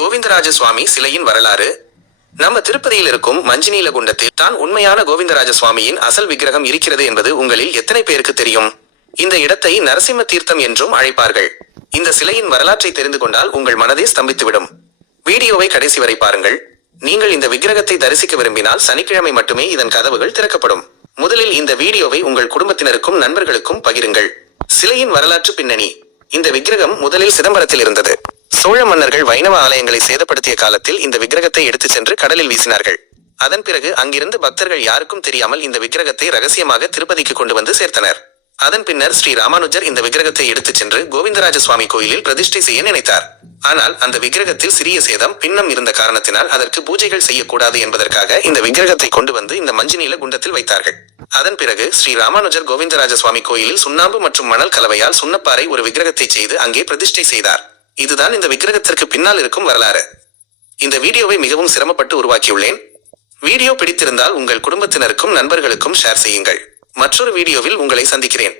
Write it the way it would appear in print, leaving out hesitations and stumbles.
கோவிந்தராஜ சுவாமி சிலையின் வரலாறு. நம்ம திருப்பதியில் இருக்கும் மஞ்சுநீலகுண்டத்தில் தான் உண்மையான கோவிந்தராஜ சுவாமியின் அசல் விக்கிரகம் இருக்கிறது என்பது உங்களில் எத்தனை பேருக்கு தெரியும்? இந்த இடத்தை நரசிம்ம தீர்த்தம் என்றும் அழைப்பார்கள். இந்த சிலையின் வரலாற்றை தெரிந்து கொண்டால் உங்கள் மனதே ஸ்தம்பித்துவிடும். வீடியோவை கடைசி வரை பாருங்கள். நீங்கள் இந்த விக்கிரகத்தை தரிசிக்க விரும்பினால் சனிக்கிழமை மட்டுமே இதன் கதவுகள் திறக்கப்படும். முதலில் இந்த வீடியோவை உங்கள் குடும்பத்தினருக்கும் நண்பர்களுக்கும் பகிருங்கள். சிலையின் வரலாற்று பின்னணி. இந்த விக்கிரகம் முதலில் சிதம்பரத்தில் இருந்தது. சோழ மன்னர்கள் வைணவ ஆலயங்களை சேதப்படுத்திய காலத்தில் இந்த விக்கிரகத்தை எடுத்துச் சென்று கடலில் வீசினார்கள். அதன் பிறகு அங்கிருந்து பக்தர்கள் யாருக்கும் தெரியாமல் இந்த விக்கிரகத்தை ரகசியமாக திருப்பதிக்கு கொண்டு வந்து சேர்த்தனர். அதன் பின்னர் ஸ்ரீ ராமானுஜர் இந்த விக்கிரகத்தை எடுத்துச் சென்று கோவிந்தராஜ சுவாமி கோயிலில் பிரதிஷ்டை செய்ய நினைத்தார். ஆனால் அந்த விக்கிரகத்தில் சிறிய சேதம் பின்னம் இருந்த காரணத்தினால் அதற்கு பூஜைகள் செய்யக்கூடாது என்பதற்காக இந்த விக்கிரகத்தை கொண்டு வந்து இந்த மஞ்சுநீல குண்டத்தில் வைத்தார்கள். அதன் பிறகு ஸ்ரீ ராமானுஜர் கோவிந்தராஜ சுவாமி கோயிலில் சுண்ணாம்பு மற்றும் மணல் கலவையால் சுண்ணப்பாறை ஒரு விக்கிரகத்தை செய்து அங்கே பிரதிஷ்டை செய்தார். இதுதான் இந்த விக்கிரகத்திற்கு பின்னால் இருக்கும் வரலாறு. இந்த வீடியோவை மிகவும் சிரமப்பட்டு உருவாக்கியுள்ளேன். வீடியோ பிடித்திருந்தால் உங்கள் குடும்பத்தினருக்கும் நண்பர்களுக்கும் ஷேர் செய்யுங்கள். மற்றொரு வீடியோவில் உங்களை சந்திக்கிறேன்.